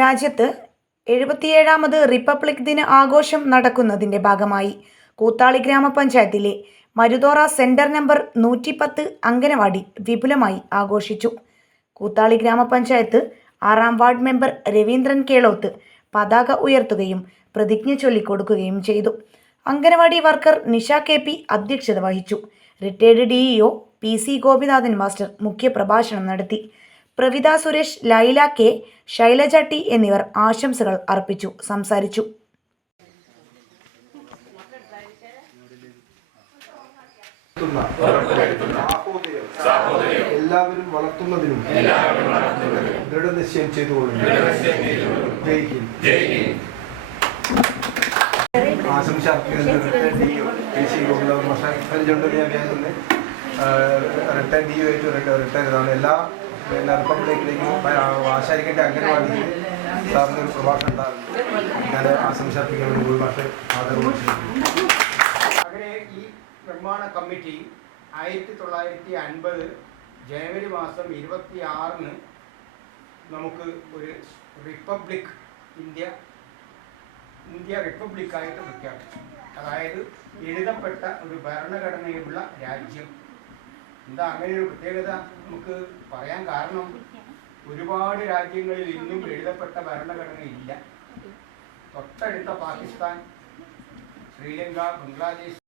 രാജ്യത്ത് 77ാമത് റിപ്പബ്ലിക് ദിന ആഘോഷം നടക്കുന്നതിന്റെ ഭാഗമായി കൂത്താളി ഗ്രാമപഞ്ചായത്തിലെ മരുതോറ സെന്റർ നമ്പർ 110 അംഗനവാടി വിപുലമായി ആഘോഷിച്ചു. കൂത്താളി ഗ്രാമപഞ്ചായത്ത് 6ാം വാർഡ് മെമ്പർ രവീന്ദ്രൻ കേളോത്ത് പതാക ഉയർത്തുകയും പ്രതിജ്ഞ ചൊല്ലിക്കൊടുക്കുകയും ചെയ്തു. അംഗനവാടി വർക്കർ നിഷ KP അധ്യക്ഷത വഹിച്ചു. Retired DEO PC Gopinathan master മുഖ്യപ്രഭാഷണം നടത്തി. പ്രവിത സുരേഷ്, ലൈല K, ശൈലജ T എന്നിവർ ആശംസകൾ അർപ്പിച്ചു സംസാരിച്ചു. എല്ലാവരും വളർത്തുന്നതിനും ദൃഢനിശ്ചയം ചെയ്തുകൊള്ളുന്നു. ആശംസ റിട്ടയർഡ് DEO ആയിട്ട് റിട്ടയർ ചെയ്താണ്. എല്ലാ റിപ്പബ്ലിക്കിലേക്കും ആശാരിക്കേണ്ട അംഗനവാടിയിൽ സാറിന് ഒരു പ്രഭാഷണം ഉണ്ടാകുന്നു. ഞാൻ ആശംസിക്കാൻ വേണ്ടി ഭാഷ ആദരവ്. അങ്ങനെ ഈ നിർമ്മാണ കമ്മിറ്റി 1950 ജനുവരി മാസം 26-ന് നമുക്ക് ഒരു റിപ്പബ്ലിക് ഇന്ത്യ റിപ്പബ്ലിക്കായിട്ട് പ്രഖ്യാപിച്ചു. അതായത് എഴുതപ്പെട്ട ഒരു ഭരണഘടനയുള്ള രാജ്യം. എന്താ അങ്ങനെ ഒരു പ്രത്യേകത നമുക്ക് പറയാൻ കാരണം, ഒരുപാട് രാജ്യങ്ങളിൽ ഇന്നും എഴുതപ്പെട്ട ഭരണഘടന ഇല്ല. തൊട്ടടുത്ത പാകിസ്ഥാൻ, ശ്രീലങ്ക, ബംഗ്ലാദേശ്